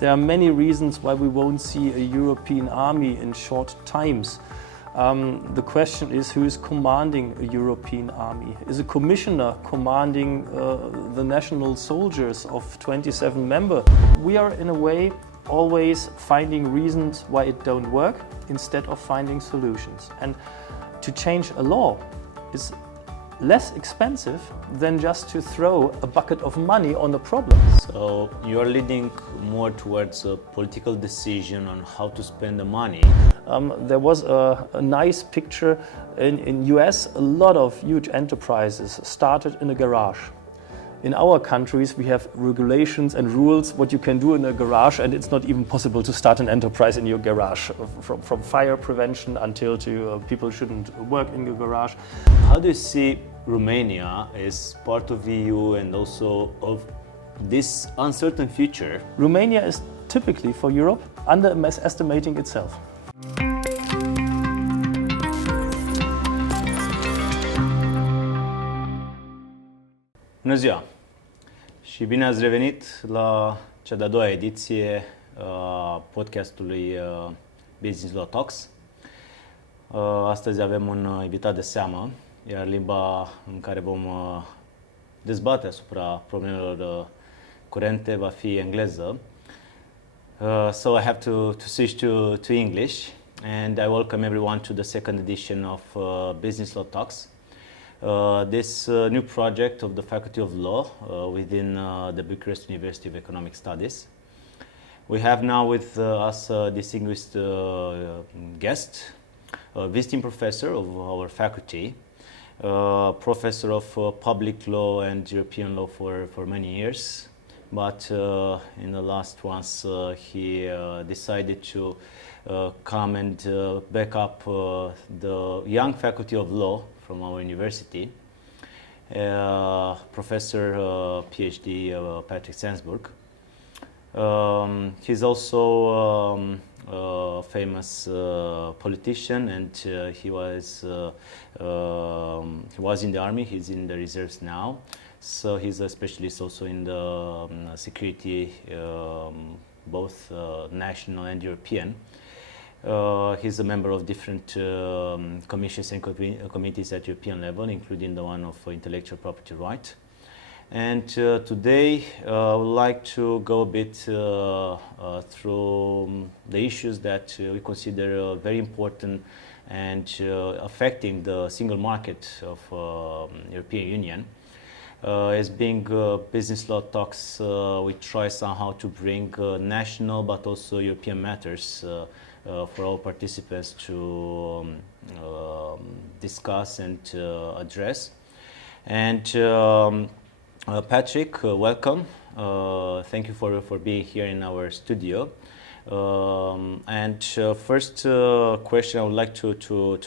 There are many reasons why we won't see a European army in short times. The question is, who is commanding a European army? Is a commissioner commanding the national soldiers of 27 members? We are in a way always finding reasons why it don't work instead of finding solutions. And to change a law is less expensive than just to throw a bucket of money on a problem. So you're leading more towards a political decision on how to spend the money. There was a nice picture in US. A lot of huge enterprises started in a garage. In our countries, we have regulations and rules what you can do in a garage, and it's not even possible to start an enterprise in your garage, from fire prevention until to people shouldn't work in your garage. How do you see Romania as part of EU and also of this uncertain future? Romania is typically for Europe underestimating itself. Bună ziua și bine ați revenit la cea de-a doua ediție a podcastului Business Law Talks. Astăzi avem un invitat de seamă, iar limba în care vom dezbate asupra problemelor curente va fi engleză. So I have to switch to English, and I welcome everyone to the second edition of Business Law Talks. This new project of the Faculty of Law within the Bucharest University of Economic Studies. We have now with us a distinguished guest, a visiting professor of our faculty, professor of public law and European law for many years, but in the last ones he decided to come and back up the young Faculty of Law from our university, Professor PhD Patrick Sensburg. He's also a famous politician, and he was in the army. He's in the reserves now, so he's a specialist also in the security, both national and European. He's a member of different commissions and committees at European level, including the one of intellectual property right. And today I would like to go a bit through the issues that we consider very important and affecting the single market of European Union. As being Business Law Talks, we try somehow to bring national but also European matters for our participants to discuss and address. And Patrick, welcome. Thank you for being here in our studio. And first question I would like to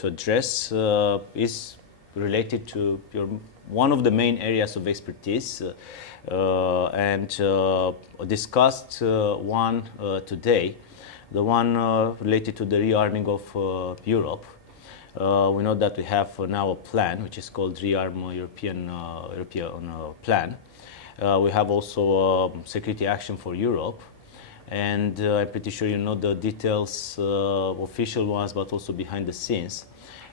address is related to one of the main areas of expertise, and discussed one today. The one related to the rearming of Europe. We know that we have now a plan which is called Rearm European Plan. We have also Security Action for Europe, and I'm pretty sure you know the details, official ones, but also behind the scenes.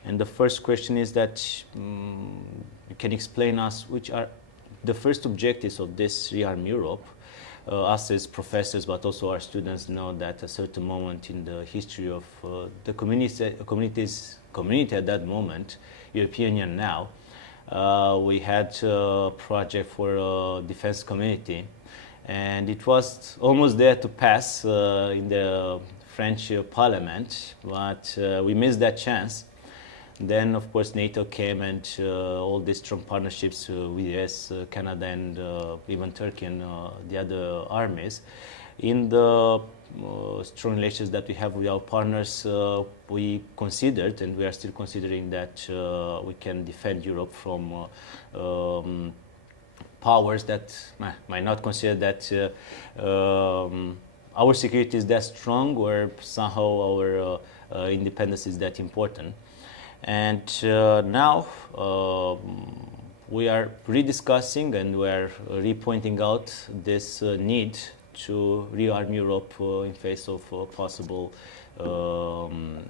And the first question is that you can explain us which are the first objectives of this Rearm Europe. Us as professors, but also our students, know that at a certain moment in the history of the community at that moment, European Union now, we had a project for a defense community, and it was almost there to pass in the French Parliament, but we missed that chance. Then, of course, NATO came, and all these strong partnerships with US, Canada, and even Turkey and the other armies. In the strong relations that we have with our partners, we considered, and we are still considering, that we can defend Europe from powers that might not consider that our security is that strong, or somehow our independence is that important. And now we are rediscussing and we are re-pointing out this need to rearm Europe in face of possible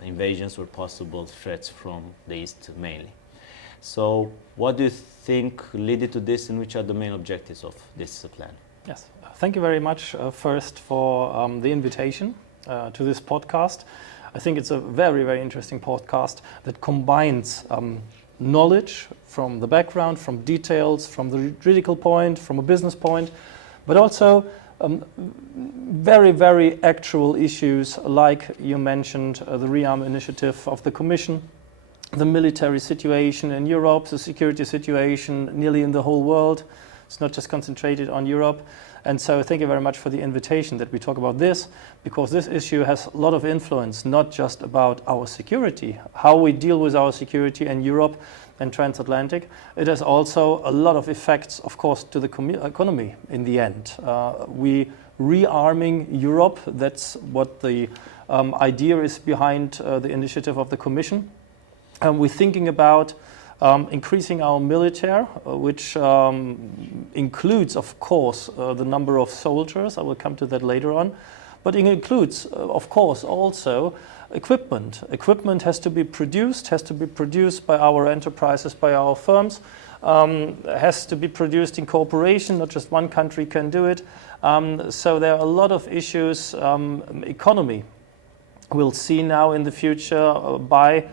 invasions or possible threats from the East mainly. So what do you think led to this, and which are the main objectives of this plan? Yes, thank you very much first for the invitation to this podcast. I think it's a very, very interesting podcast that combines knowledge from the background, from details, from the juridical point, from a business point, but also very, very actual issues like you mentioned, the ReArm initiative of the Commission, the military situation in Europe, the security situation nearly in the whole world. It's not just concentrated on Europe. And so thank you very much for the invitation that we talk about this, because this issue has a lot of influence, not just about our security, how we deal with our security in Europe and transatlantic. It has also a lot of effects, of course, to the economy in the end. We rearming Europe, that's what the idea is behind the initiative of the Commission. We're thinking about increasing our military, which includes, of course, the number of soldiers. I will come to that later on. But it includes, of course, also equipment. Equipment has to be produced by our enterprises, by our firms, has to be produced in cooperation, not just one country can do it. So there are a lot of issues. Economy we'll see now in the future by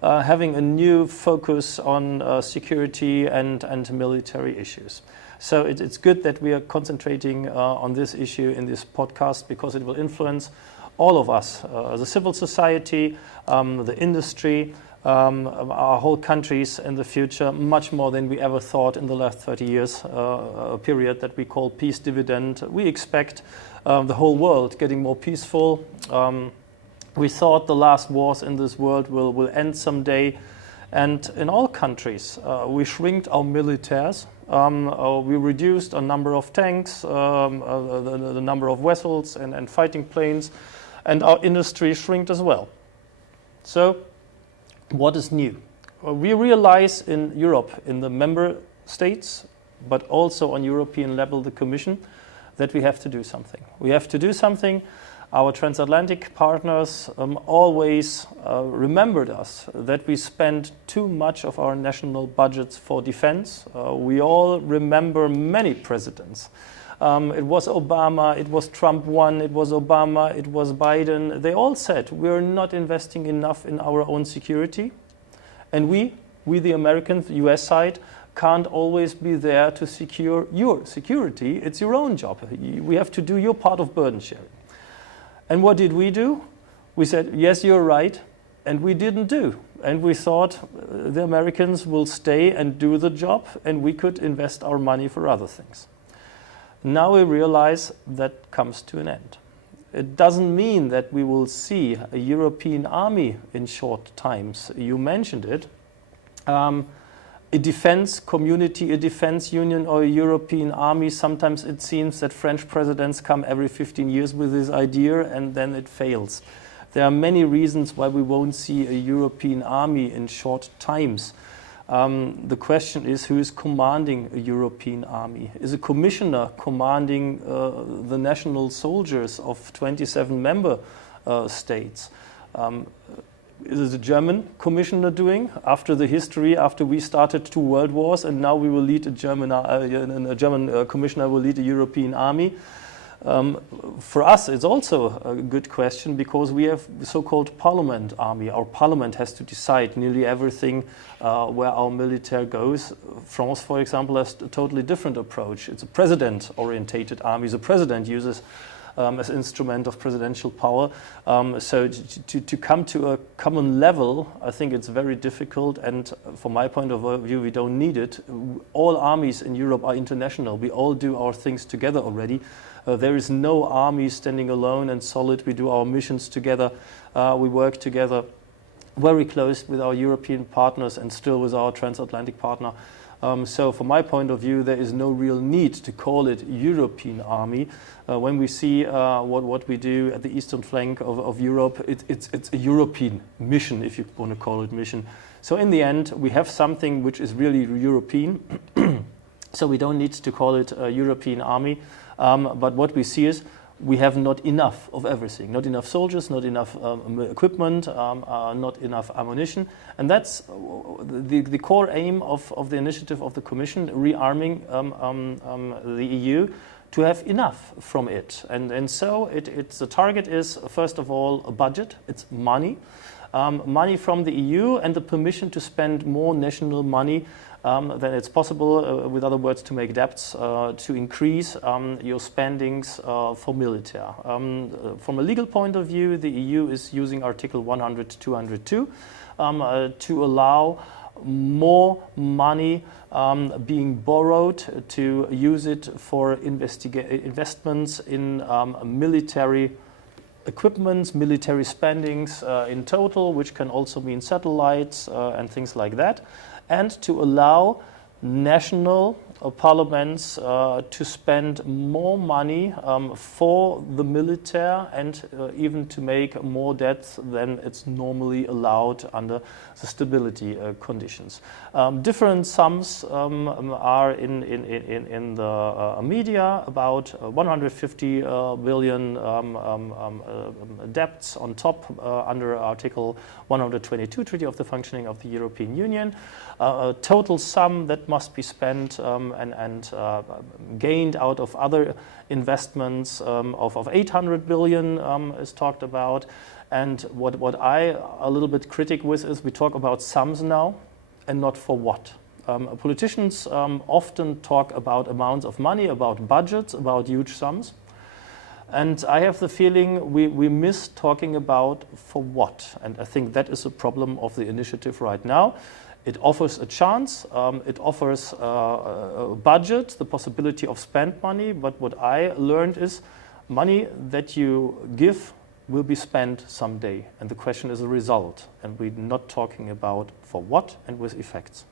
having a new focus on security and military issues. So it's good that we are concentrating on this issue in this podcast, because it will influence all of us, the civil society, the industry, our whole countries in the future, much more than we ever thought in the last 30 years, a period that we call peace dividend. We expect the whole world getting more peaceful. We thought the last wars in this world will end someday. And in all countries, we shrinked our militaries. We reduced a number of tanks, the number of vessels and fighting planes, and our industry shrinked as well. So what is new? We realize in Europe, in the member states, but also on European level, the Commission, that we have to do something. We have to do something. Our transatlantic partners always remembered us that we spend too much of our national budgets for defense. We all remember many presidents. It was Obama, it was Trump one, it was Obama, it was Biden. They all said we're not investing enough in our own security. And we the Americans, the US side, can't always be there to secure your security. It's your own job. We have to do your part of burden sharing. And what did we do? We said, yes, you're right, and we didn't do. And we thought the Americans will stay and do the job, and we could invest our money for other things. Now we realize that comes to an end. It doesn't mean that we will see a European army in short times. You mentioned it. A defense community, a defense union, or a European army, sometimes it seems that French presidents come every 15 years with this idea and then it fails. There are many reasons why we won't see a European army in short times. The question is, who is commanding a European army? Is a commissioner commanding the national soldiers of 27 member states? Is it a German commissioner doing? After the history, after we started 2 world wars, and now we will lead a German commissioner will lead a European army. For us, it's also a good question, because we have the so-called parliament army. Our parliament has to decide nearly everything where our military goes. France, for example, has a totally different approach. It's a president-orientated army. The president uses as instrument of presidential power. So to come to a common level, I think it's very difficult, and from my point of view, we don't need it. All armies in Europe are international. We all do our things together already. There is no army standing alone and solid. We do our missions together. We work together very close with our European partners and still with our transatlantic partner. So from my point of view, there is no real need to call it European army. When we see what we do at the eastern flank of Europe, it's a European mission, if you want to call it mission. So in the end, we have something which is really European. So we don't need to call it a European army. But what we see is we have not enough of everything, not enough soldiers, not enough equipment, not enough ammunition. And that's the core aim of the initiative of the Commission, rearming the EU, to have enough from it. And so the target is, first of all, a budget, it's money. Money from the EU and the permission to spend more national money than it's possible, with other words, to make debts, to increase your spendings for military. From a legal point of view, the EU is using Article 100-202 to allow more money being borrowed, to use it for investments in military equipment, military spendings in total, which can also mean satellites and things like that, and to allow national parliaments to spend more money for the military and even to make more debts than it's normally allowed under the stability conditions. Different sums are in the media, about 150 billion debts on top under Article 122 Treaty of the Functioning of the European Union. A total sum that must be spent and gained out of other investments of 800 billion is talked about. And what I a little bit critic with is we talk about sums now and not for what. Politicians often talk about amounts of money, about budgets, about huge sums. And I have the feeling we miss talking about for what. And I think that is a problem of the initiative right now. It offers a chance, it offers a budget, the possibility of spend money, but what I learned is money that you give will be spent someday, and the question is a result, and we're not talking about for what and with effects.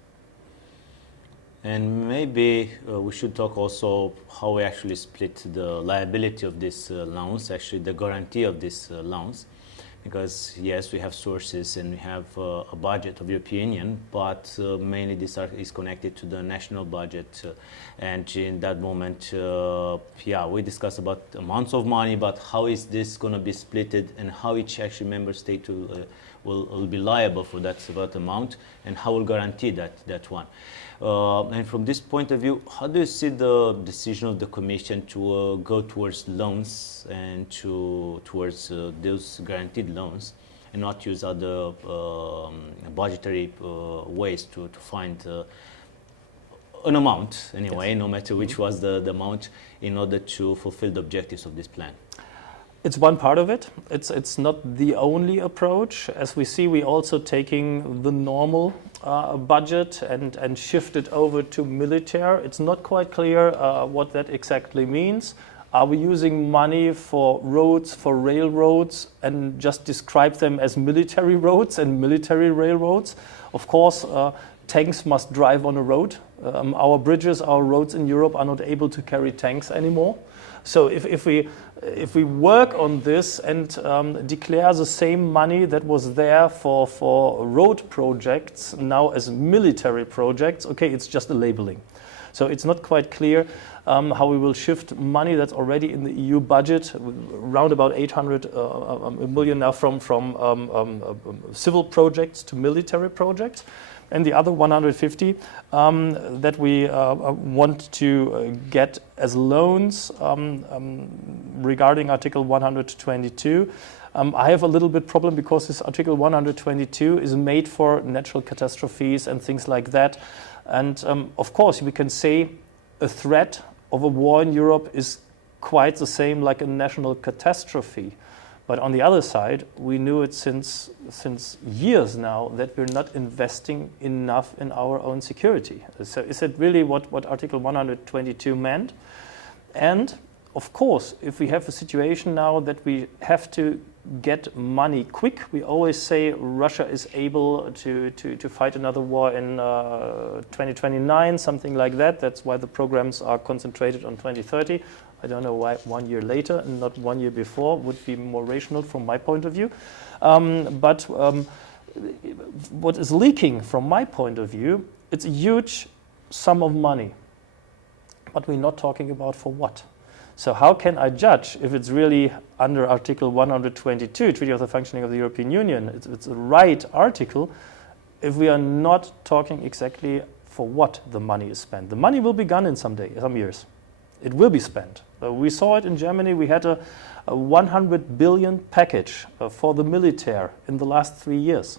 And maybe we should talk also how we actually split the liability of these loans, actually the guarantee of these loans. Because yes, we have sources and we have a budget of European Union, but mainly this is connected to the national budget. And in that moment, we discuss about amounts of money, but how is this going to be splitted and how each actually member state will be liable for that amount and how will guarantee that one. And from this point of view, how do you see the decision of the Commission to go towards loans and towards those guaranteed loans and not use other budgetary ways to find an amount anyway, yes, no matter which was the amount, in order to fulfill the objectives of this plan? It's one part of it. It's not the only approach. As we see, we're also taking the normal budget and shift it over to military. It's not quite clear what that exactly means. Are we using money for roads, for railroads, and just describe them as military roads and military railroads? Of course, tanks must drive on a road. Our bridges, our roads in Europe are not able to carry tanks anymore. So if we work on this and declare the same money that was there for road projects now as military projects, okay, it's just a labeling. So it's not quite clear how we will shift money that's already in the EU budget, around about 800 million now from civil projects to military projects. And the other 150 that we want to get as loans regarding Article 122. I have a little bit problem because this Article 122 is made for natural catastrophes and things like that. And of course, we can say a threat of a war in Europe is quite the same like a national catastrophe. But on the other side, we knew it since years now that we're not investing enough in our own security. So is it really what Article 122 meant? And of course, if we have a situation now that we have to get money quick, we always say Russia is able to fight another war in 2029, something like that. That's why the programs are concentrated on 2030. I don't know why 1 year later and not 1 year before would be more rational from my point of view. But what is leaking from my point of view, it's a huge sum of money. But we're not talking about for what. So how can I judge if it's really under Article 122, Treaty of the Functioning of the European Union, it's a right article, if we are not talking exactly for what the money is spent? The money will be gone in some years. It will be spent. We saw it in Germany. We had a 100 billion package for the military in the last 3 years.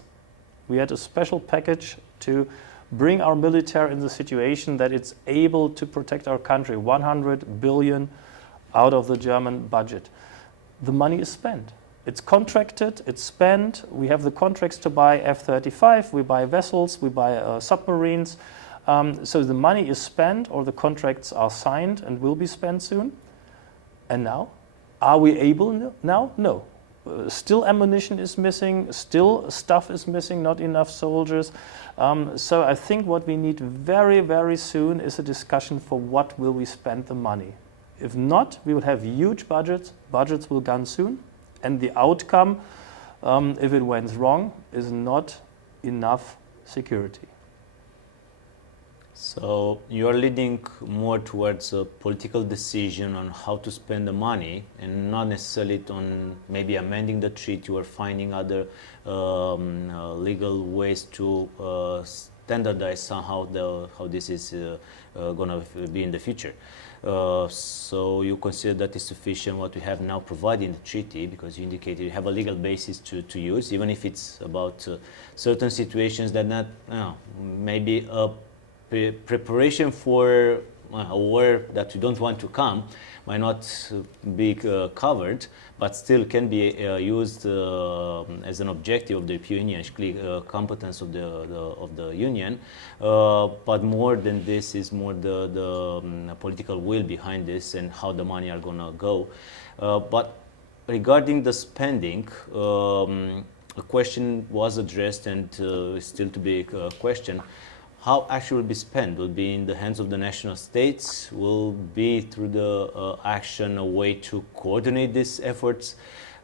We had a special package to bring our military in the situation that it's able to protect our country. 100 billion out of the German budget. The money is spent. It's contracted, it's spent. We have the contracts to buy F-35, we buy vessels, we buy submarines. So the money is spent, or the contracts are signed and will be spent soon. And now? Are we able now? No. Still ammunition is missing, still stuff is missing, not enough soldiers. So I think what we need very, very soon is a discussion for what will we spend the money. If not, we will have huge budgets. Budgets will gone soon. And the outcome, if it went wrong, is not enough security. So you are leading more towards a political decision on how to spend the money, and not necessarily on maybe amending the treaty or finding other legal ways to standardize somehow how this is going to be in the future. So you consider that is sufficient what we have now provided in the treaty, because you indicated you have a legal basis to use, even if it's about certain situations that not maybe a preparation for a war that you don't want to come might not be covered, but still can be used as an objective of the European Union, competence of the Union. But more than this is more the political will behind this and how the money are going to go. But regarding the spending, a question was addressed and still to be a question. How actually will be spent? Will be in the hands of the national states? Will be through the action a way to coordinate these efforts?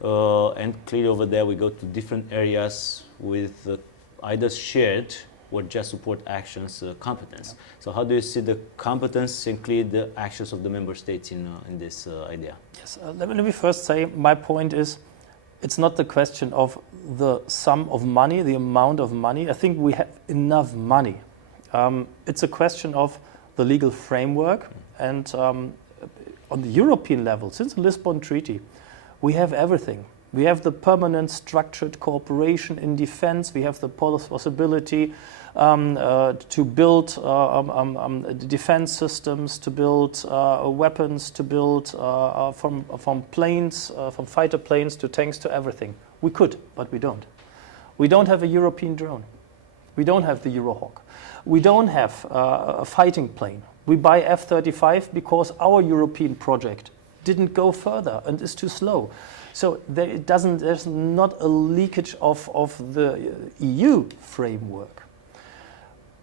And clearly over there we go to different areas with either shared or just support actions competence. So how do you see the competence and clearly the actions of the member states in this idea? Yes, let me first say my point is it's not the question of the sum of money, the amount of money. I think we have enough money. It's a question of the legal framework, and on the European level, since the Lisbon Treaty, we have everything. We have the permanent structured cooperation in defense. We have the possibility to build defense systems, to build weapons, to build from planes, from fighter planes to tanks to everything. We could, but we don't. We don't have a European drone. We don't have the Eurohawk. We don't have a fighting plane. We buy F-35 because our European project didn't go further and is too slow. So there's not a leakage of the EU framework.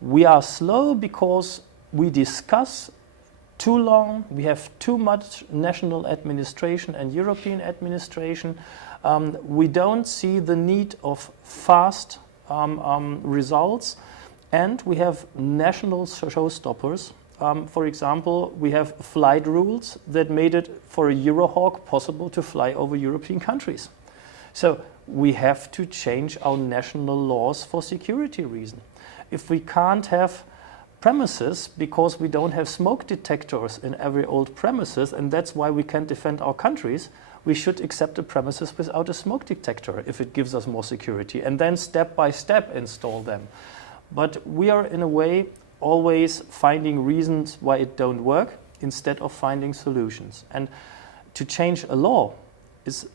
We are slow because we discuss too long, we have too much national administration and European administration. We don't see the need of fast results. And we have national showstoppers. For example, we have flight rules that made it for a Eurohawk possible to fly over European countries. So we have to change our national laws for security reasons. If we can't have premises because we don't have smoke detectors in every old premises, and that's why we can't defend our countries, we should accept the premises without a smoke detector if it gives us more security, and then step by step install them. But we are, in a way, always finding reasons why it don't work instead of finding solutions. And to change a law is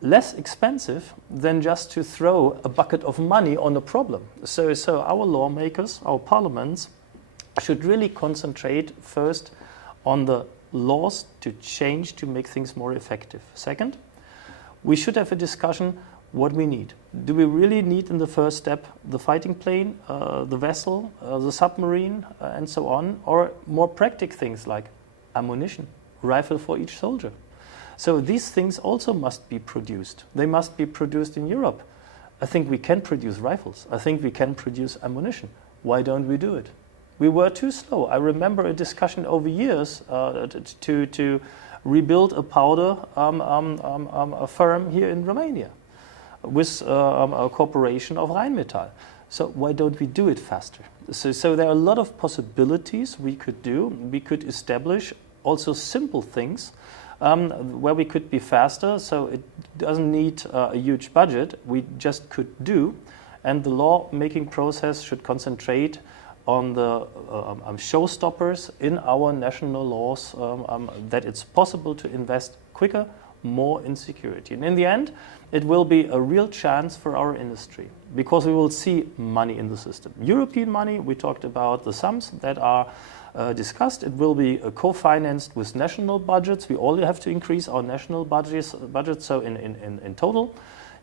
less expensive than just to throw a bucket of money on a problem. So our lawmakers, our parliaments, should really concentrate first on the laws to change to make things more effective. Second, we should have a discussion what we need. Do we really need in the first step the fighting plane, the vessel, the submarine, and so on, or more practical things like ammunition, rifle for each soldier? So these things also must be produced. They must be produced in Europe. I think we can produce rifles. I think we can produce ammunition. Why don't we do it? We were too slow. I remember a discussion over years to rebuild a powder a firm here in Romania with a corporation of Rheinmetall. So why don't we do it faster? So there are a lot of possibilities we could do. We could establish also simple things where we could be faster, so it doesn't need a huge budget. We just could do, and the law-making process should concentrate on the showstoppers in our national laws, that it's possible to invest quicker, more in security. And in the end, it will be a real chance for our industry because we will see money in the system. European money, we talked about the sums that are discussed. It will be co-financed with national budgets. We all have to increase our national budgets. So in total,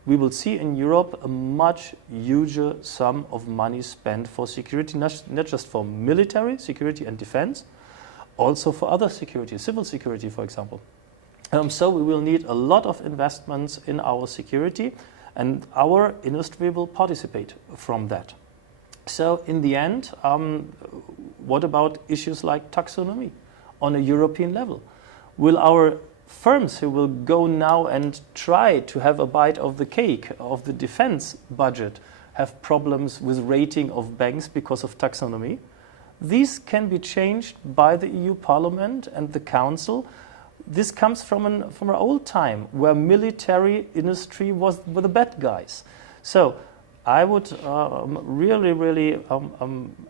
we will see in Europe a much huger sum of money spent for security, not just for military security and defense, also for other security, civil security, for example. So we will need a lot of investments in our security, and our industry will participate from that. So in the end, what about issues like taxonomy on a European level? Will our firms who will go now and try to have a bite of the cake of the defense budget have problems with rating of banks because of taxonomy? These can be changed by the EU Parliament and the Council. This comes from an old time where military industry were the bad guys. So I would really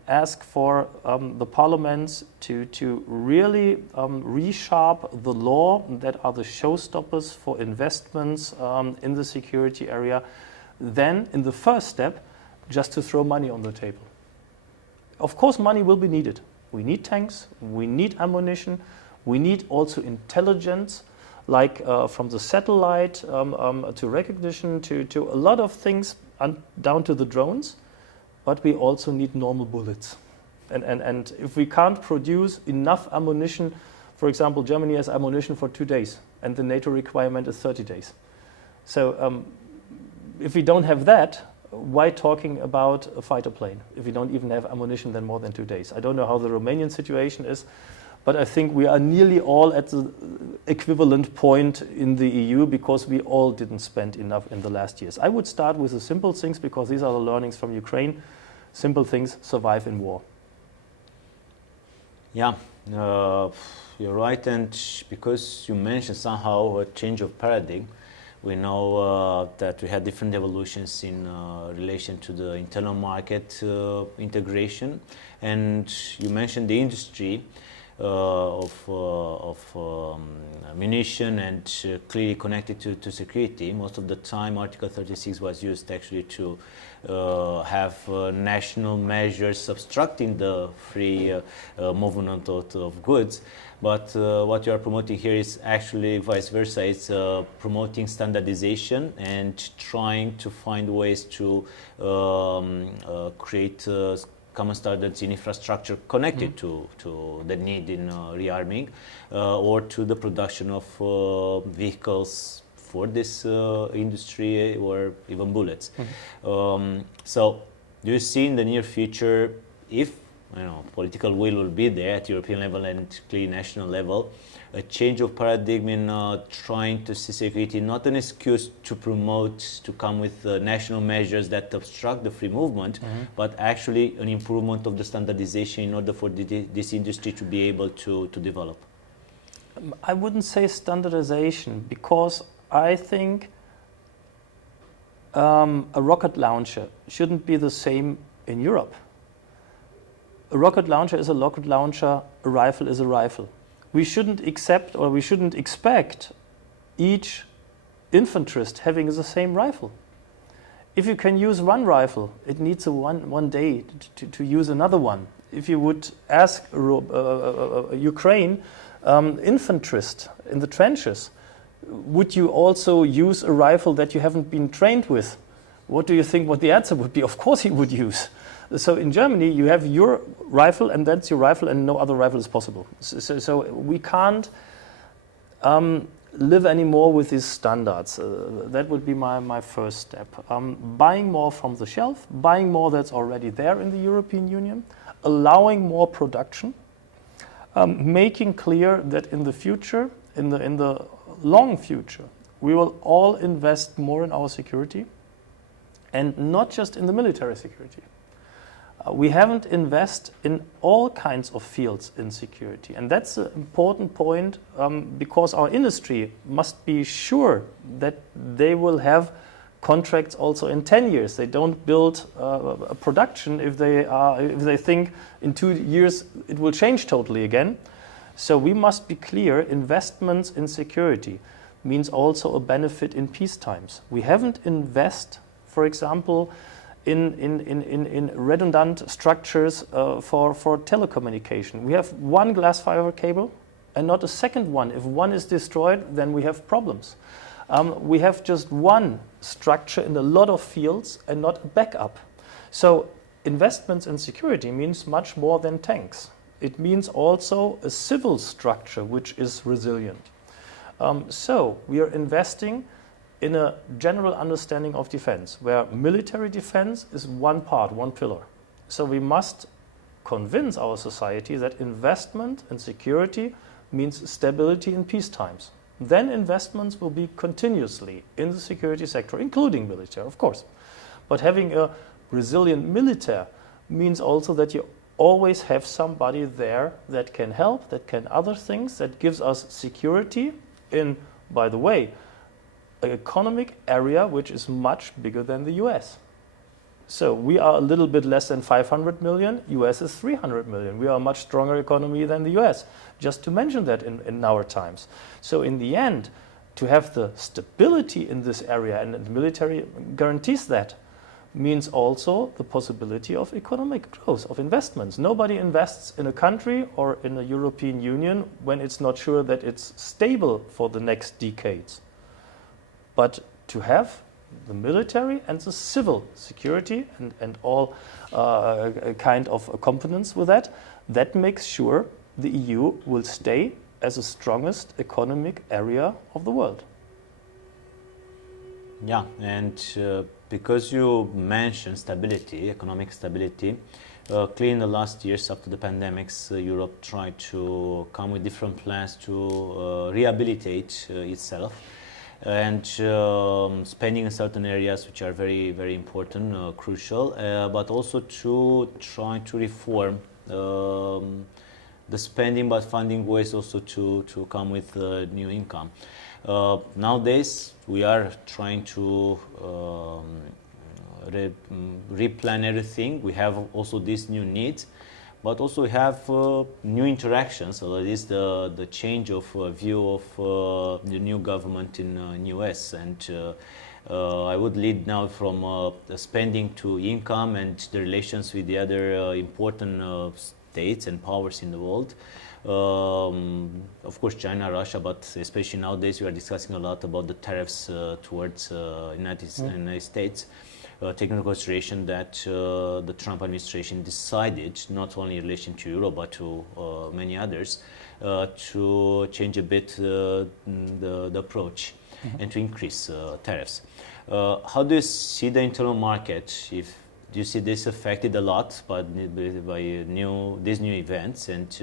ask for the parliaments to really resharp the law that are the showstoppers for investments in the security area. Then, in the first step, just to throw money on the table. Of course, money will be needed. We need tanks, we need ammunition, we need also intelligence, like from the satellite to recognition to a lot of things, down to the drones, but we also need normal bullets. And if we can't produce enough ammunition, for example, Germany has ammunition for 2 days, and the NATO requirement is 30 days. So if we don't have that, why talking about a fighter plane if we don't even have ammunition then more than 2 days? I don't know how the Romanian situation is, but I think we are nearly all at the equivalent point in the EU because we all didn't spend enough in the last years. I would start with the simple things because these are the learnings from Ukraine. Simple things survive in war. Yeah, you're right, and because you mentioned somehow a change of paradigm, we know that we had different evolutions in relation to the internal market integration, and you mentioned the industry of munition and clearly connected to security. Most of the time Article 36 was used actually to have national measures obstructing the free movement of goods. But what you are promoting here is actually vice versa. It's promoting standardization and trying to find ways to create common standards in infrastructure connected to the need in rearming or to the production of vehicles for this industry or even bullets. So do you see in the near future, if political will be there at European level and clearly national level, a change of paradigm in trying to see security not an excuse to promote, to come with national measures that obstruct the free movement, but actually an improvement of the standardization in order for this industry to be able to develop? I wouldn't say standardization because I think a rocket launcher shouldn't be the same in Europe. A rocket launcher is a rocket launcher, a rifle is a rifle. We shouldn't accept or we shouldn't expect each infanterist having the same rifle. If you can use one rifle, it needs one day to use another one. If you would ask a Ukraine infanterist in the trenches, would you also use a rifle that you haven't been trained with? What do you think what the answer would be? Of course he would use. So in Germany, you have your rifle and that's your rifle and no other rifle is possible. So we can't live anymore with these standards. That would be my first step. Buying more from the shelf, buying more that's already there in the European Union, allowing more production, making clear that in the future in the long future, we will all invest more in our security, and not just in the military security. We haven't invested in all kinds of fields in security, and that's an important point because our industry must be sure that they will have contracts also in 10 years. They don't build a production if they think in 2 years it will change totally again. So we must be clear, investments in security means also a benefit in peace times. We haven't invested, for example, in redundant structures for telecommunication. We have one glass fiber cable and not a second one. If one is destroyed, then we have problems. We have just one structure in a lot of fields and not a backup. So investments in security means much more than tanks. It means also a civil structure which is resilient. So we are investing in a general understanding of defense, where military defense is one part, one pillar. So we must convince our society that investment in security means stability in peace times. Then investments will be continuously in the security sector, including military, of course. But having a resilient military means also that you always have somebody there that can help, that can other things, that gives us security in, by the way, an economic area which is much bigger than the US. So we are a little bit less than 500 million, US is 300 million. We are a much stronger economy than the US, just to mention that in our times. So in the end, to have the stability in this area, and the military guarantees that, means also the possibility of economic growth, of investments. Nobody invests in a country or in a European Union when it's not sure that it's stable for the next decades. But to have the military and the civil security and all kind of components with that, that makes sure the EU will stay as the strongest economic area of the world. Yeah, and because you mentioned stability, economic stability, clearly in the last years after the pandemics, Europe tried to come with different plans to rehabilitate itself. And spending in certain areas which are very, very important, crucial, but also to try to reform the spending, but finding ways also to come with new income. Nowadays, we are trying to replan everything. We have also these new needs, but also we have new interactions. So it is the change of view of the new government in US, and I would lead now from spending to income and the relations with the other important states and powers in the world. Of course, China, Russia, but especially nowadays we are discussing a lot about the tariffs towards United States. Taking into consideration that the Trump administration decided, not only in relation to Europe but to many others, to change a bit the approach and to increase tariffs. How do you see the internal market? Do you see this affected a lot by these new events and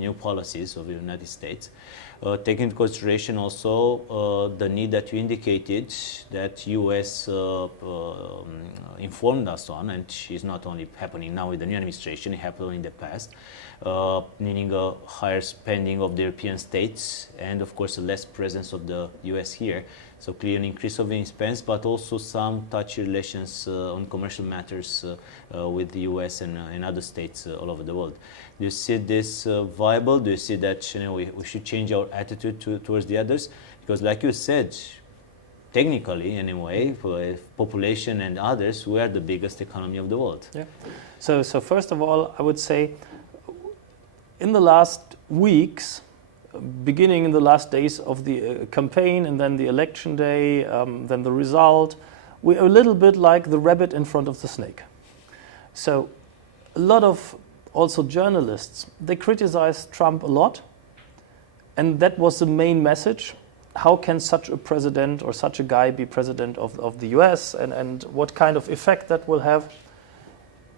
new policies of the United States? Taking into consideration also the need that you indicated that US informed us on, and it's not only happening now with the new administration, it happened in the past, needing a higher spending of the European states and of course a less presence of the US here. So clearly an increase of expense, but also some touchy relations on commercial matters with the US and other states all over the world. Do you see this viable? Do you see that we should change our attitude towards the others? Because like you said, technically anyway, for population and others, we are the biggest economy of the world. Yeah. So first of all, I would say in the last weeks, beginning in the last days of the campaign and then the election day, then the result, we are a little bit like the rabbit in front of the snake. So a lot of also journalists, they criticized Trump a lot, and that was the main message. How can such a president or such a guy be president of the US, and what kind of effect that will have?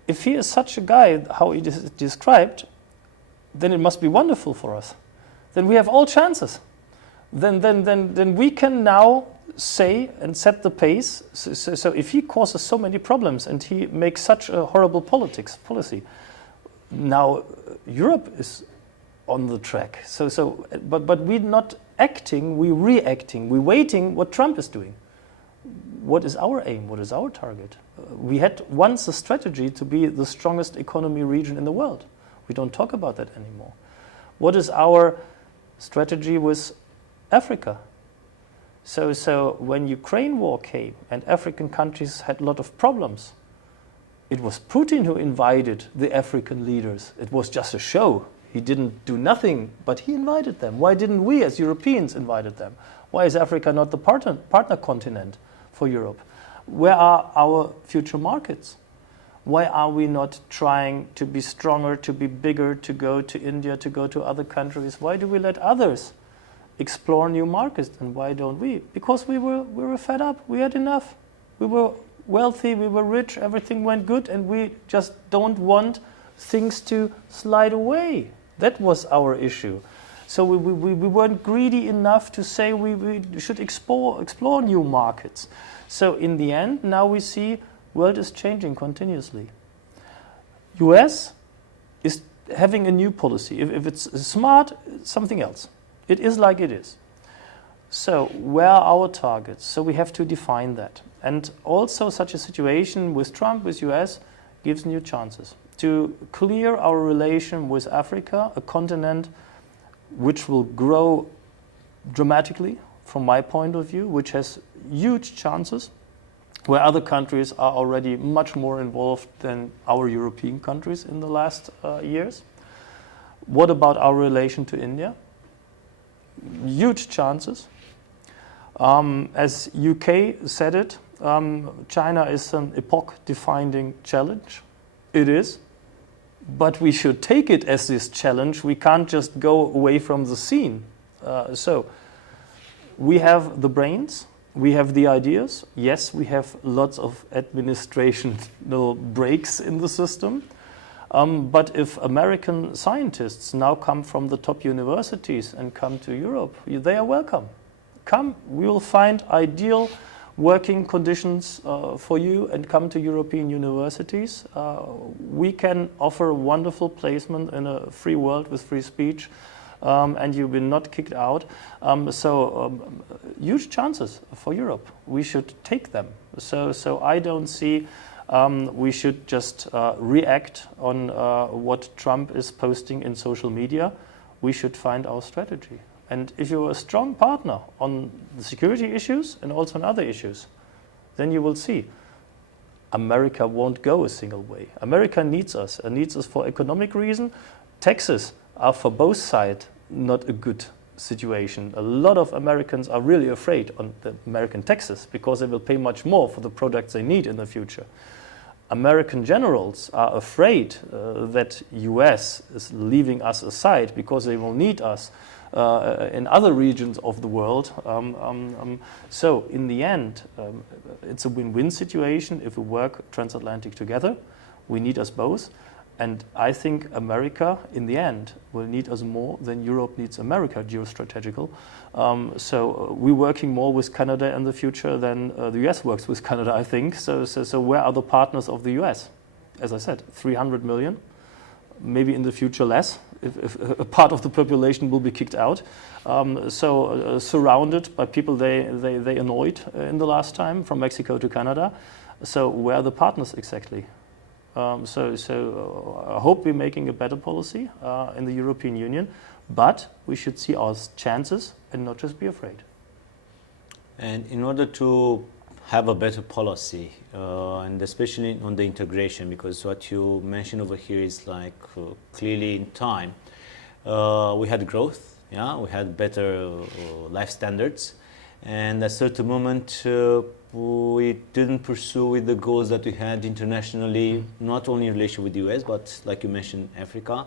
If he is such a guy, how he is described, then it must be wonderful for us. Then we have all chances. then we can now say and set the pace. So if he causes so many problems and he makes such a horrible policy, now Europe is on the track. But we're not acting, we're reacting, we're waiting what Trump is doing. What is our aim? What is our target? We had once a strategy to be the strongest economy region in the world. We don't talk about that anymore. What is our strategy with Africa? So when Ukraine war came and African countries had a lot of problems, it was Putin who invited the African leaders. It was just a show. He didn't do nothing, but he invited them. Why didn't we as Europeans invite them? Why is Africa not the partner continent for Europe? Where are our future markets? Why are we not trying to be stronger, to be bigger, to go to India, to go to other countries? Why do we let others explore new markets, and why don't we? Because we were fed up. We had enough. We were wealthy, we were rich, everything went good, and we just don't want things to slide away. That was our issue. So we weren't greedy enough to say we should explore new markets. So in the end, now we see world is changing continuously. US is having a new policy. If it's smart, something else. It is like it is. So where are our targets? So we have to define that. And also such a situation with Trump, with US, gives new chances to clear our relation with Africa, a continent which will grow dramatically from my point of view, which has huge chances, where other countries are already much more involved than our European countries in the last years. What about our relation to India? Huge chances. As UK said it, China is an epoch-defining challenge. It is. But we should take it as this challenge. We can't just go away from the scene. So we have the brains. We have the ideas. Yes, we have lots of administrational breaks in the system. But if American scientists now come from the top universities and come to Europe, they are welcome. Come, we will find ideal working conditions for you and come to European universities. We can offer wonderful placement in a free world with free speech, and you will not kicked out. Huge chances for Europe. We should take them. So I don't see we should just react on what Trump is posting in social media. We should find our strategy. And if you're a strong partner on the security issues and also on other issues, then you will see America won't go a single way. America needs us for economic reason. Taxes are for both sides not a good situation. A lot of Americans are really afraid on the American taxes because they will pay much more for the products they need in the future. American generals are afraid that US is leaving us aside because they will need us in other regions of the world. So in the end, it's a win-win situation if we work transatlantic together. We need us both. And I think America, in the end, will need us more than Europe needs America, geostrategical. So we're working more with Canada in the future than the US works with Canada, I think. So where are the partners of the US? As I said, 300 million, maybe in the future less, if a part of the population will be kicked out. Surrounded by people they annoyed in the last time, from Mexico to Canada. So where are the partners exactly? I hope we're making a better policy in the European Union, but we should see our chances and not just be afraid. And in order to have a better policy, and especially on the integration, because what you mentioned over here is like clearly in time, we had growth, yeah, we had better life standards, and at a certain moment we didn't pursue with the goals that we had internationally, not only in relation with the US, but like you mentioned, Africa,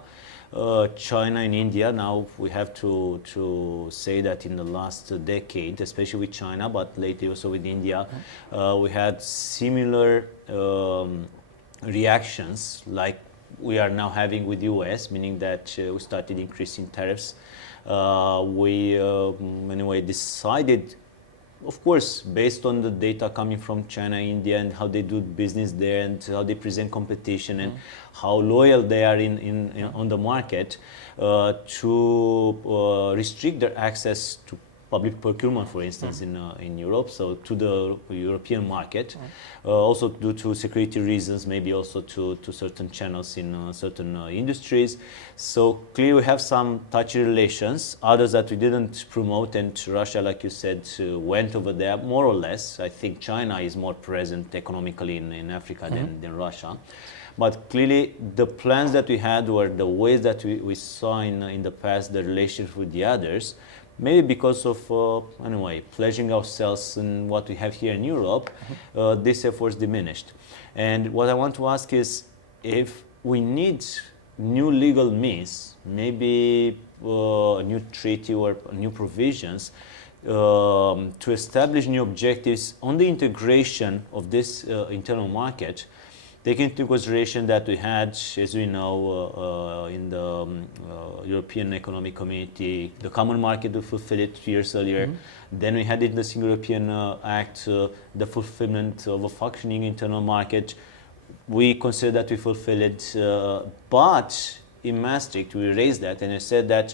China and India. Now we have to say that in the last decade, especially with China, but lately also with India, we had similar reactions like we are now having with the US, meaning that we started increasing tariffs We anyway decided, of course, based on the data coming from China, India, and how they do business there, and how they present competition, and how loyal they are on the market, to restrict their access to public procurement, for instance, in Europe, so to the European market, also due to security reasons, maybe also to certain channels in certain industries. So clearly we have some touchy relations, others that we didn't promote, and Russia, like you said, went over there more or less. I think China is more present economically in Africa than Russia. But clearly the plans that we had, or the ways that we saw in the past, the relationship with the others, maybe because of, anyway, pledging ourselves in what we have here in Europe, these efforts diminished. And what I want to ask is, if we need new legal means, maybe a new treaty or new provisions, to establish new objectives on the integration of this internal market, taking into consideration that we had, as we know, in the European Economic Community, the common market to fulfill it 2 years earlier. Then we had in the Single European Act the fulfillment of a functioning internal market. We consider that we fulfill it, but in Maastricht we raised that and I said that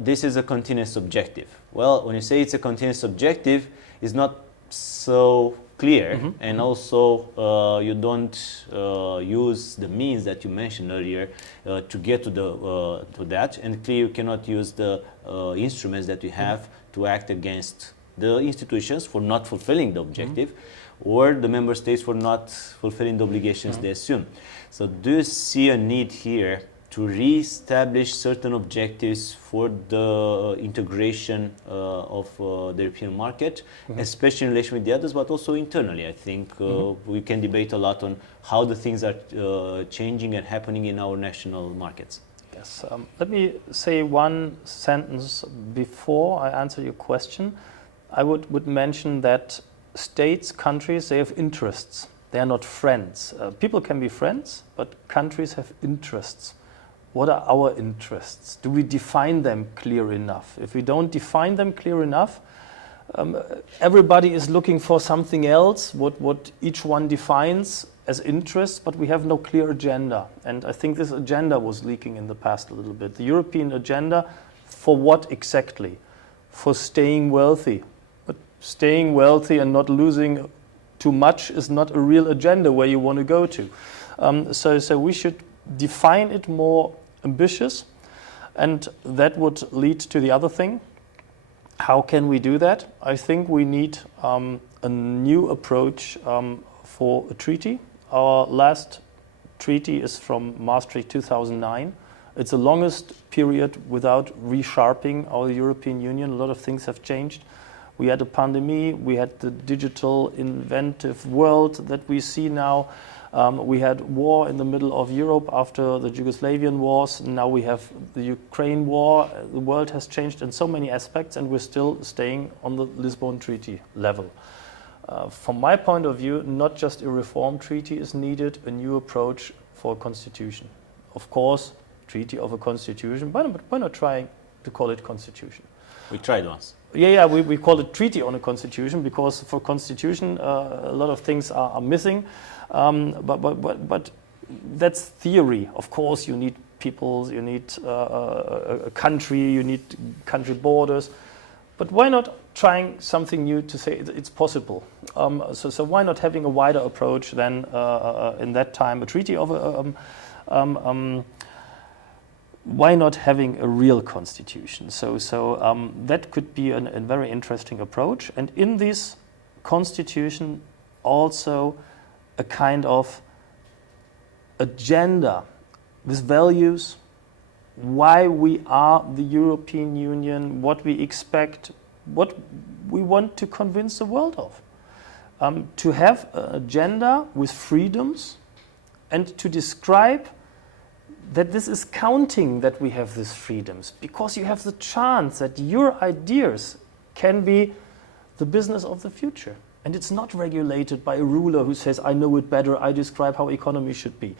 this is a continuous objective. Well, when you say it's a continuous objective, it's not so clear, and also you don't use the means that you mentioned earlier to get to that, and clearly you cannot use the instruments that we have to act against the institutions for not fulfilling the objective, or the member states for not fulfilling the obligations they assume. So do you see a need here to re-establish certain objectives for the integration of the European market, especially in relation with the others, but also internally? I think we can debate a lot on how the things are changing and happening in our national markets. Yes, let me say one sentence before I answer your question. I would mention that states, countries, they have interests. They are not friends. People can be friends, but countries have interests. What are our interests? Do we define them clear enough? If we don't define them clear enough, everybody is looking for something else, what each one defines as interests, but we have no clear agenda. And I think this agenda was leaking in the past a little bit. The European agenda, for what exactly? For staying wealthy. But staying wealthy and not losing too much is not a real agenda where you want to go to. So we should define it more ambitious, and that would lead to the other thing. How can we do that? I think we need a new approach for a treaty. Our last treaty is from Maastricht 2009. It's the longest period without resharpening our European Union. A lot of things have changed. We had a pandemic, we had the digital inventive world that we see now. We had war in the middle of Europe after the Yugoslavian wars. Now we have the Ukraine war. The world has changed in so many aspects, and we're still staying on the Lisbon Treaty level. From my point of view, not just a reform treaty is needed, a new approach for a constitution. Of course, treaty of a constitution, but why not trying to call it constitution? We tried once. Yeah, we call it treaty on a constitution, because for constitution a lot of things are missing. But that's theory. Of course, you need peoples, you need a country, you need country borders. But why not trying something new to say it's possible? So why not having a wider approach than in that time a treaty of why not having a real constitution? So that could be a very interesting approach. And in this constitution also a kind of agenda with values, why we are the European Union, what we expect, what we want to convince the world of. To have an agenda with freedoms and to describe that this is counting that we have these freedoms, because you have the chance that your ideas can be the business of the future. And it's not regulated by a ruler who says, I know it better, I describe how economy should be.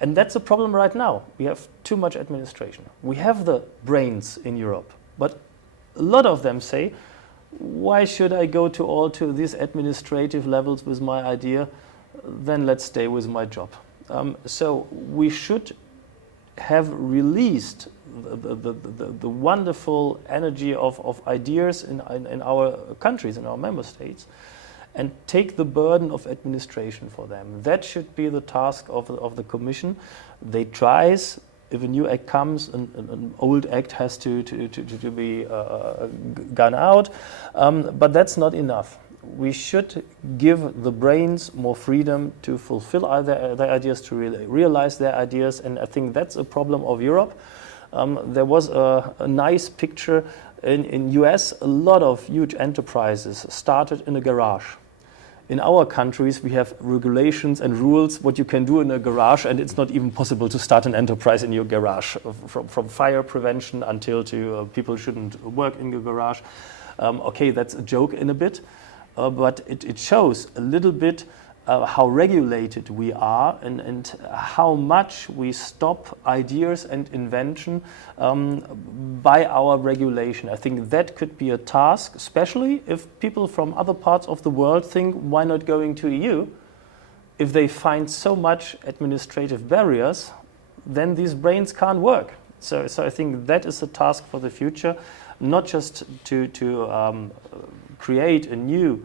And that's a problem right now. We have too much administration. We have the brains in Europe, but a lot of them say, why should I go to these administrative levels with my idea? Then let's stay with my job. So we should have released the wonderful energy of ideas in our countries, in our member states, and take the burden of administration for them. That should be the task of the Commission. They tries. If a new act comes, an old act has to be gone out, but that's not enough. We should give the brains more freedom to fulfill their ideas, to realize their ideas, and I think that's a problem of Europe. There was a nice picture in US. A lot of huge enterprises started in a garage. In our countries, we have regulations and rules what you can do in a garage, and it's not even possible to start an enterprise in your garage, from fire prevention until to people shouldn't work in your garage. Okay, that's a joke in a bit, but it shows a little bit how regulated we are and how much we stop ideas and invention by our regulation. I think that could be a task, especially if people from other parts of the world think, why not going to EU? If they find so much administrative barriers, then these brains can't work. So I think that is a task for the future, not just to create a new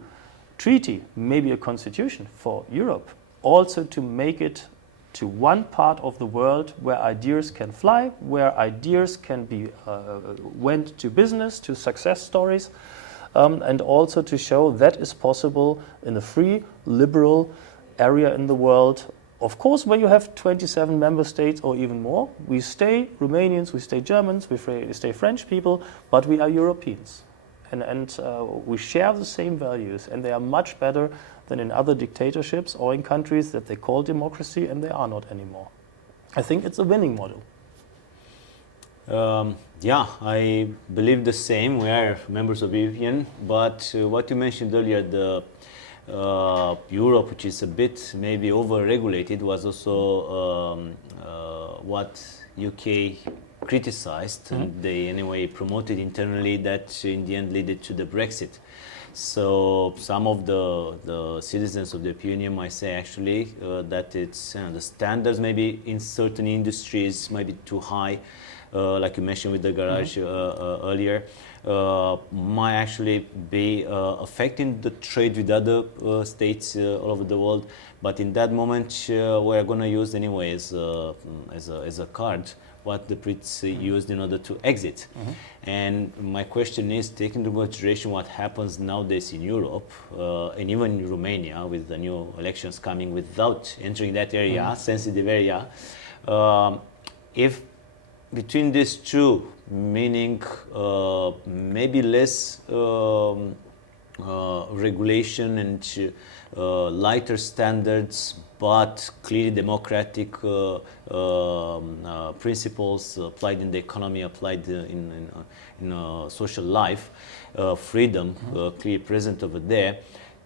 treaty, maybe a constitution for Europe, also to make it to one part of the world where ideas can fly, where ideas can be went to business, to success stories, and also to show that is possible in a free, liberal area in the world. Of course, when you have 27 member states or even more, we stay Romanians, we stay Germans, we stay French people, but we are Europeans. And we share the same values, and they are much better than in other dictatorships or in countries that they call democracy and they are not anymore. I think it's a winning model. Yeah, I believe the same. We are members of European, but what you mentioned earlier, the Europe, which is a bit maybe over-regulated, was also what UK criticized, and they anyway promoted internally that in the end led to the Brexit. So some of the citizens of the European Union might say actually that it's the standards maybe in certain industries might be too high, like you mentioned with the garage earlier, might actually be affecting the trade with other states all over the world. But in that moment, we're going to use anyway as a card what the Brits used in order to exit. And my question is, taking into consideration what happens nowadays in Europe, and even in Romania, with the new elections coming without entering that area, sensitive area, if between these two, meaning maybe less regulation and lighter standards, but clearly democratic principles applied in the economy, applied in social life, freedom clearly present over there,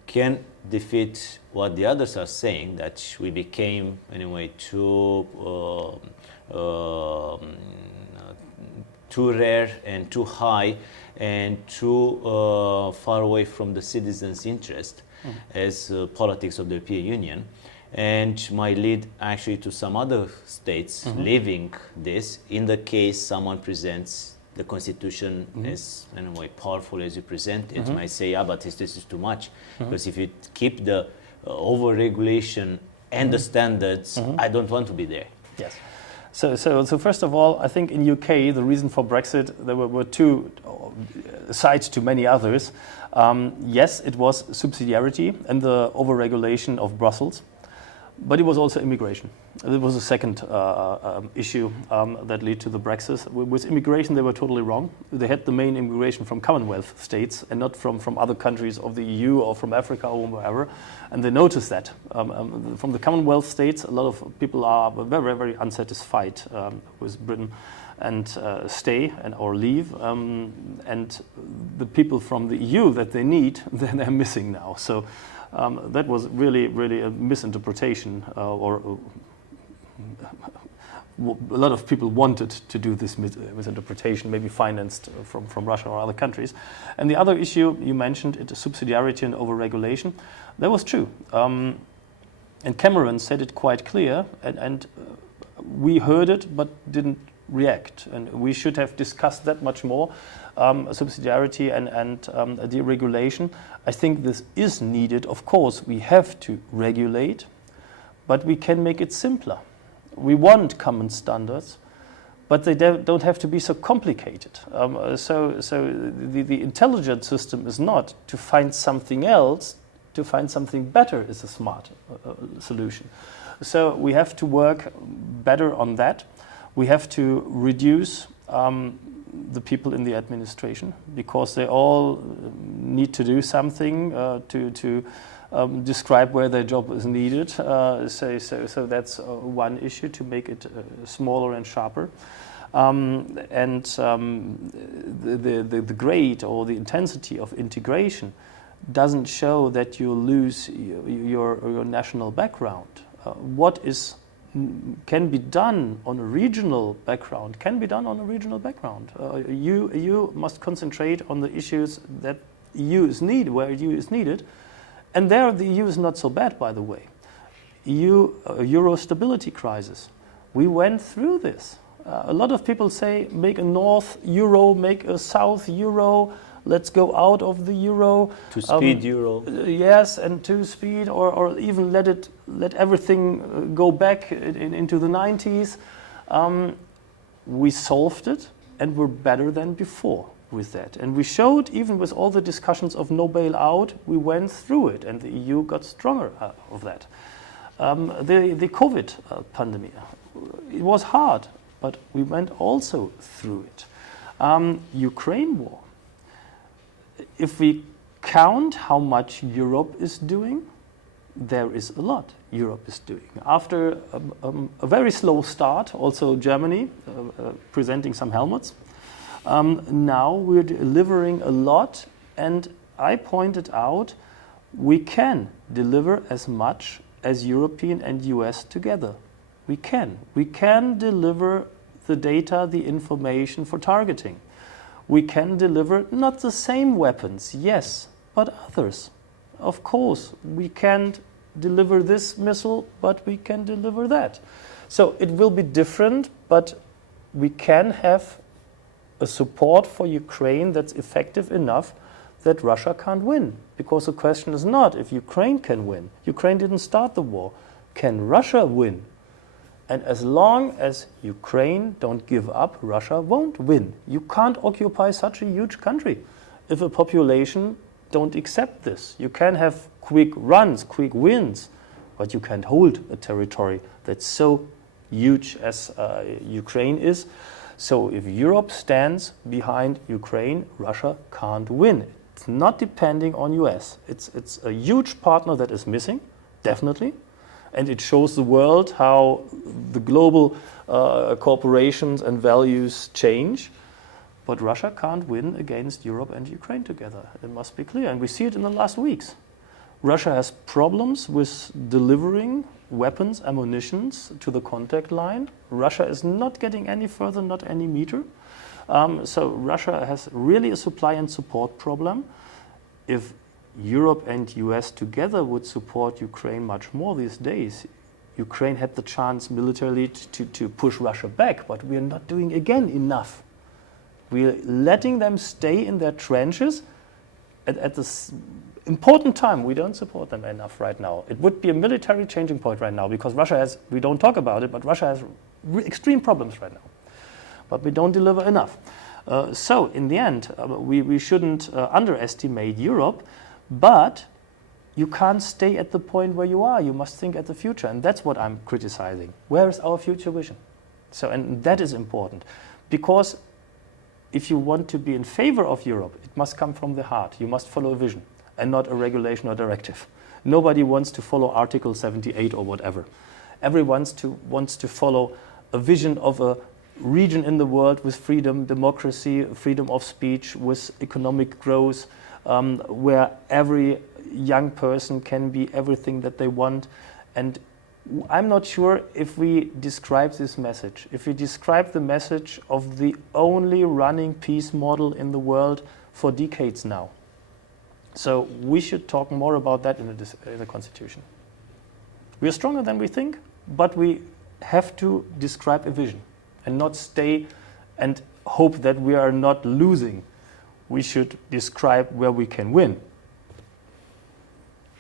can defeat what the others are saying, that we became anyway too rare and too high and too far away from the citizens' interest as politics of the European Union, and might lead actually to some other states leaving this in the case someone presents the constitution as anyway powerful as you present it. Might say, yeah, but this is too much, because if you keep the over-regulation and the standards, I don't want to be there. Yes. So first of all, I think in UK the reason for Brexit, there were two sides to many others. Yes, it was subsidiarity and the overregulation of Brussels, but it was also immigration. It was a second issue that led to the Brexit. With immigration, they were totally wrong. They had the main immigration from Commonwealth states and not from other countries of the EU or from Africa or wherever. And they noticed that. From the Commonwealth states, a lot of people are very, very unsatisfied with Britain and stay or leave. And the people from the EU that they need, they're missing now. So that was really, really a misinterpretation or a lot of people wanted to do this misinterpretation, maybe financed from Russia or other countries. And the other issue you mentioned, it subsidiarity and overregulation. That was true. And Cameron said it quite clear, and we heard it but didn't react. And we should have discussed that much more, subsidiarity and deregulation. I think this is needed. Of course, we have to regulate, but we can make it simpler. We want common standards, but they don't have to be so complicated. So the intelligent system is not to find something else. To find something better is a smart solution. So we have to work better on that. We have to reduce the people in the administration, because they all need to do something to describe where their job is needed. So that's one issue, to make it smaller and sharper. The grade or the intensity of integration doesn't show that you lose your national background. What can be done on a regional background can be done on a regional background. You must concentrate on the issues that EU is needed, where EU is needed. And there the EU is not so bad, by the way. Euro stability crisis. We went through this. A lot of people say, make a North Euro, make a South Euro, let's go out of the Euro. Two-speed Euro. Yes, and two-speed, or even let everything go back into the 90s. We solved it, and we're better than before with that. And we showed, even with all the discussions of no bailout, we went through it, and the EU got stronger of that. The COVID pandemic, it was hard, but we went also through it. Ukraine war. If we count how much Europe is doing, there is a lot Europe is doing. After a very slow start, also Germany presenting some helmets, now we're delivering a lot, and I pointed out we can deliver as much as European and US together. We can deliver the data, the information for targeting. We can deliver not the same weapons, yes, but others. Of course, we can't deliver this missile, but we can deliver that. So it will be different, but we can have a support for Ukraine that's effective enough that Russia can't win. Because the question is not if Ukraine can win. Ukraine didn't start the war. Can Russia win? And as long as Ukraine don't give up, Russia won't win. You can't occupy such a huge country if a population don't accept this. You can have quick runs, quick wins, but you can't hold a territory that's so huge as Ukraine is. So if Europe stands behind Ukraine, Russia can't win. It's not depending on US. It's a huge partner that is missing, definitely. And it shows the world how the global corporations and values change. But Russia can't win against Europe and Ukraine together. It must be clear. And we see it in the last weeks. Russia has problems with delivering weapons, ammunitions to the contact line. Russia is not getting any further, not any meter. So Russia has really a supply and support problem. If Europe and US together would support Ukraine much more these days, Ukraine had the chance militarily to push Russia back, but we are not doing again enough. We are letting them stay in their trenches at this important time. We don't support them enough right now. It would be a military changing point right now, because Russia has, we don't talk about it, but Russia has extreme problems right now. But we don't deliver enough. So in the end, we shouldn't underestimate Europe, but you can't stay at the point where you are. You must think at the future, and that's what I'm criticizing. Where is our future vision? So, and that is important, because if you want to be in favor of Europe, it must come from the heart. You must follow a vision and not a regulation or directive. Nobody wants to follow Article 78 or whatever. Everyone wants to follow a vision of a region in the world with freedom, democracy, freedom of speech, with economic growth, where every young person can be everything that they want. And I'm not sure if we describe this message, if we describe the message of the only running peace model in the world for decades now. So we should talk more about that in the Constitution. We are stronger than we think, but we have to describe a vision and not stay and hope that we are not losing. We should describe where we can win.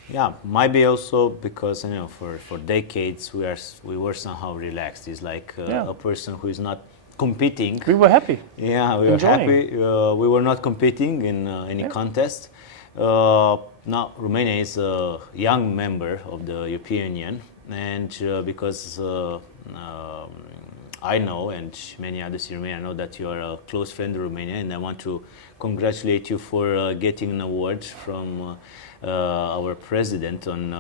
Yeah, maybe also because for decades we were somehow relaxed. It's like a person who is not competing. We were happy. Yeah, we were happy. We were not competing in any contest. Now Romania is a young member of the European Union, and because I know and many others in Romania know that you are a close friend of Romania, and I want to congratulate you for getting an award from our president on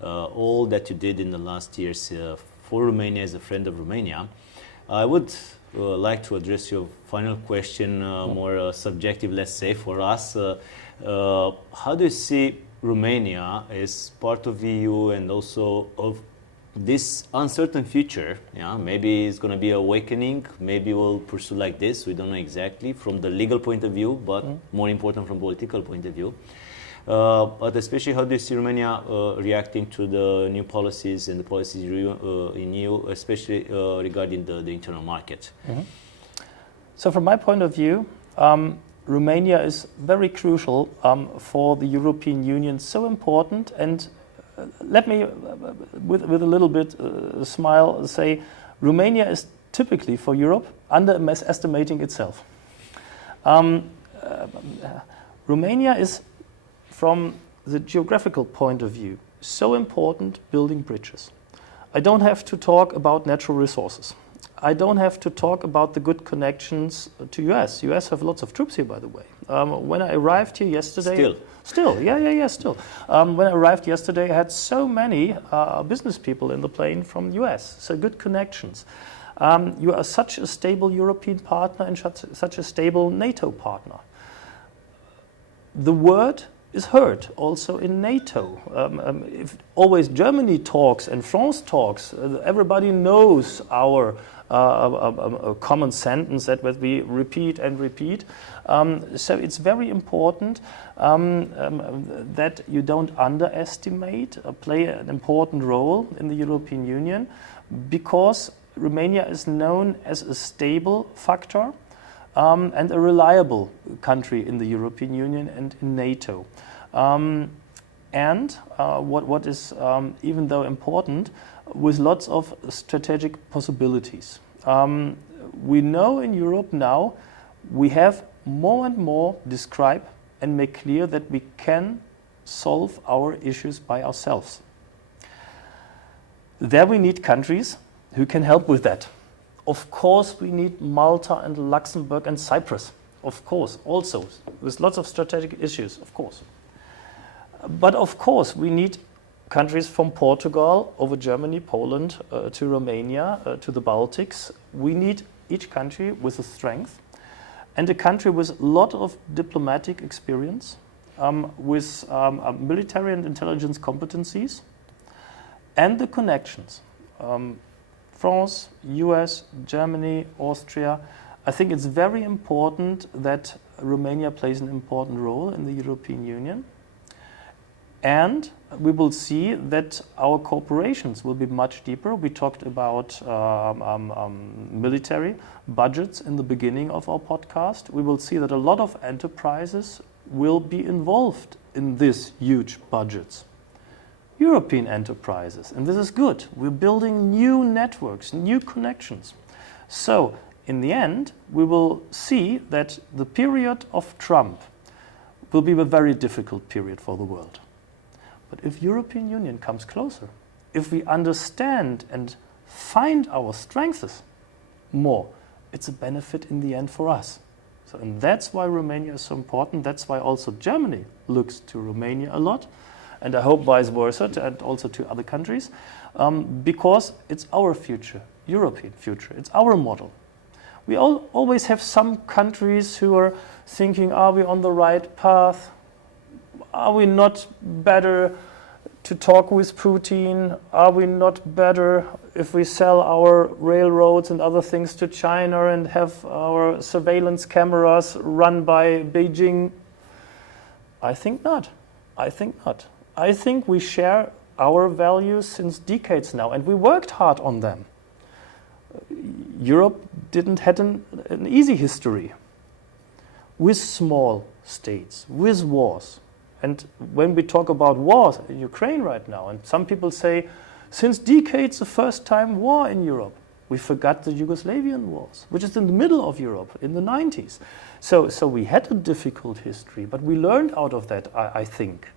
all that you did in the last years for Romania as a friend of Romania. I would like to address your final question, more subjective, let's say, for us. How do you see Romania as part of the EU and also of this uncertain future? Yeah, maybe it's going to be awakening. Maybe we'll pursue like this. We don't know exactly from the legal point of view, but more important from political point of view. But especially, how do you see Romania reacting to the new policies and the policies in EU, especially regarding the internal market? So from my point of view, Romania is very crucial for the European Union, so important. And let me, with a little bit smile, say Romania is typically for Europe underestimating itself. Romania is, from the geographical point of view, so important building bridges. I don't have to talk about natural resources. I don't have to talk about the good connections to US. US have lots of troops here, by the way. When I arrived here yesterday... Still. When I arrived yesterday, I had so many business people in the plane from US, so good connections. You are such a stable European partner and such a stable NATO partner. The word is heard also in NATO. If always Germany talks and France talks, everybody knows our common sentence that we repeat and repeat. So it's very important that you don't underestimate, play an important role in the European Union, because Romania is known as a stable factor and a reliable country in the European Union and in NATO. What is even though important, with lots of strategic possibilities. We know in Europe now we have more and more describe and make clear that we can solve our issues by ourselves. There we need countries who can help with that. Of course we need Malta and Luxembourg and Cyprus. Of course, also with lots of strategic issues, of course. But of course we need countries from Portugal over Germany, Poland, to Romania, to the Baltics. We need each country with a strength, and a country with a lot of diplomatic experience, with military and intelligence competencies, and the connections. France, US, Germany, Austria. I think it's very important that Romania plays an important role in the European Union. And we will see that our cooperations will be much deeper. We talked about military budgets in the beginning of our podcast. We will see that a lot of enterprises will be involved in these huge budgets. European enterprises, and this is good. We're building new networks, new connections. So, in the end, we will see that the period of Trump will be a very difficult period for the world. But if European Union comes closer, if we understand and find our strengths more, it's a benefit in the end for us. So, and that's why Romania is so important. That's why also Germany looks to Romania a lot. And I hope vice versa, and also to other countries, because it's our future, European future. It's our model. We always have some countries who are thinking, are we on the right path? Are we not better to talk with Putin? Are we not better if we sell our railroads and other things to China and have our surveillance cameras run by Beijing? I think not. I think not. I think we share our values since decades now, and we worked hard on them. Europe didn't have an easy history with small states, with wars. And when we talk about wars in Ukraine right now, and some people say, since decades the first time war in Europe, we forgot the Yugoslavian wars, which is in the middle of Europe in the 90s. So we had a difficult history, but we learned out of that, I think.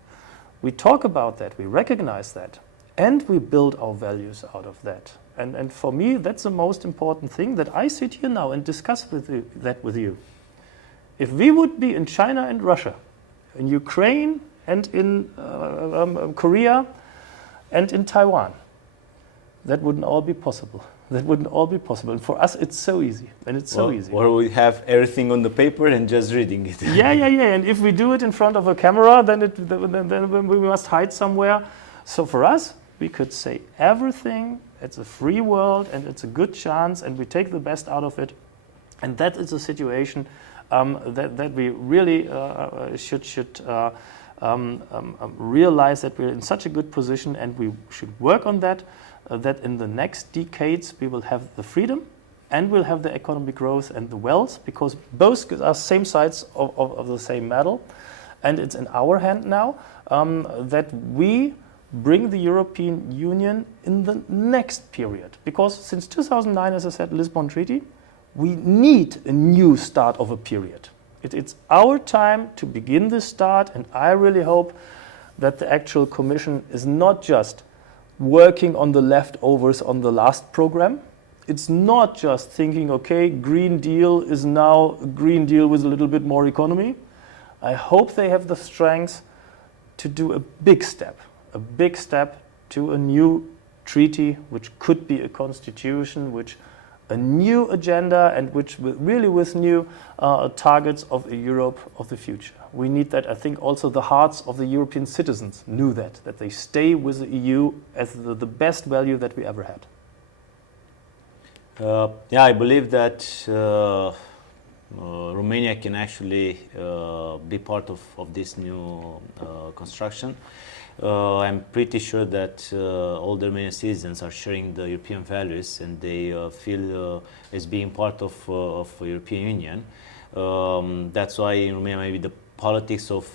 We talk about that, we recognize that, and we build our values out of that. And for me, that's the most important thing, that I sit here now and discuss that with you. If we would be in China and Russia, in Ukraine and in Korea and in Taiwan, that wouldn't all be possible. That wouldn't all be possible. And for us, it's so easy. And it's so easy. Or we have everything on the paper and just reading it. Yeah. And if we do it in front of a camera, then we must hide somewhere. So for us, we could say everything. It's a free world and it's a good chance, and we take the best out of it. And that is a situation that we really should realize that we're in such a good position, and we should work on that, that in the next decades we will have the freedom and we'll have the economic growth and the wealth, because both are same sides of the same medal. And it's in our hand now that we bring the European Union in the next period. Because since 2009, as I said, Lisbon Treaty, we need a new start of a period. It's our time to begin this start, and I really hope that the actual Commission is not just working on the leftovers on the last program. It's not just thinking, okay, Green Deal is now a Green Deal with a little bit more economy. I hope they have the strength to do a big step to a new treaty, which could be a constitution, which a new agenda, and which really with new targets of a Europe of the future. We need that. I think also the hearts of the European citizens knew that they stay with the EU as the best value that we ever had. I believe that Romania can actually be part of this new construction. I'm pretty sure that all the Romanian citizens are sharing the European values, and they feel as being part of European Union. That's why in Romania maybe the politics of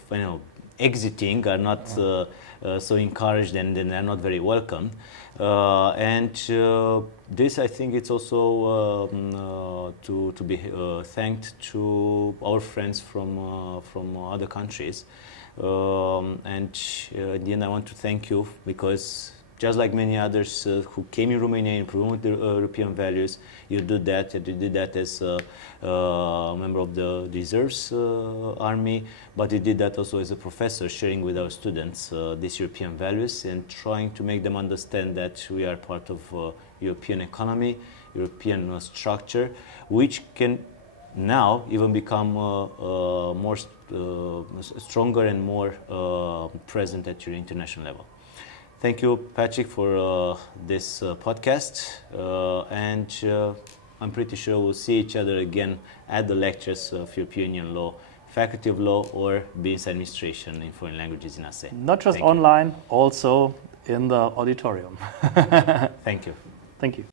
exiting are not so encouraged, and they're not very welcome. This, I think, it's also to be thanked to our friends from other countries. In the end, I want to thank you, because just like many others who came in Romania and promoted the European values, you did that. You did that as a member of the reserves army, but you did that also as a professor, sharing with our students these European values and trying to make them understand that we are part of European economy, European structure, which can now even become more stronger and more present at your international level. Thank you, Patrick, for this podcast, and I'm pretty sure we'll see each other again at the lectures of European Union law, faculty of law, or business administration in foreign languages in ASE. Not just online, also in the auditorium. Thank you. Thank you.